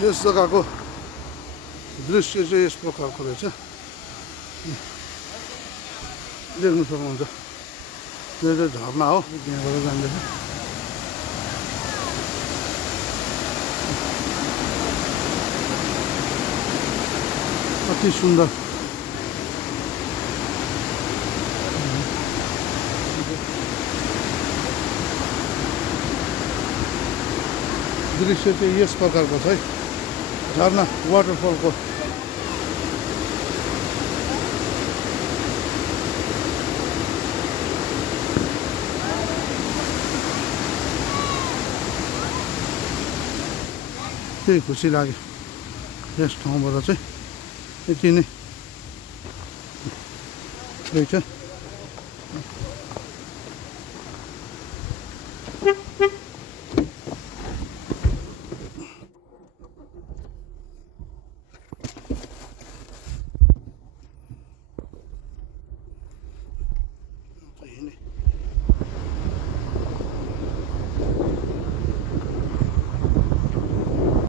यस जग्गाको दृश्य चाहिँ यस प्रकारको रहेछ। देख्न सक्नुहुन्छ यो चाहिँ झरना हो, त्यहाँबाट जाँदैछ। अति सुन्दर दृश्य चाहिँ यस प्रकारको छ है, झरना वाटरफलको। त्यही खुसी लाग्यो यस ठाउँबाट चाहिँ। यति नै रहेछ।